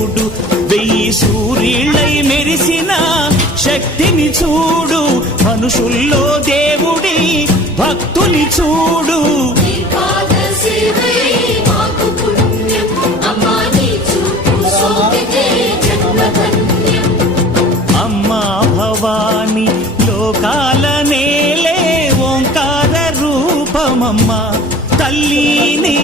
చూడు వెయ్యి సూర్యులై మెరిసిన శక్తిని చూడు మనుషుల్లో దేవుడి భక్తుని చూడు అమ్మా భవాని లోకాల నేలే ఓంకార రూపమమ్మా తల్లిని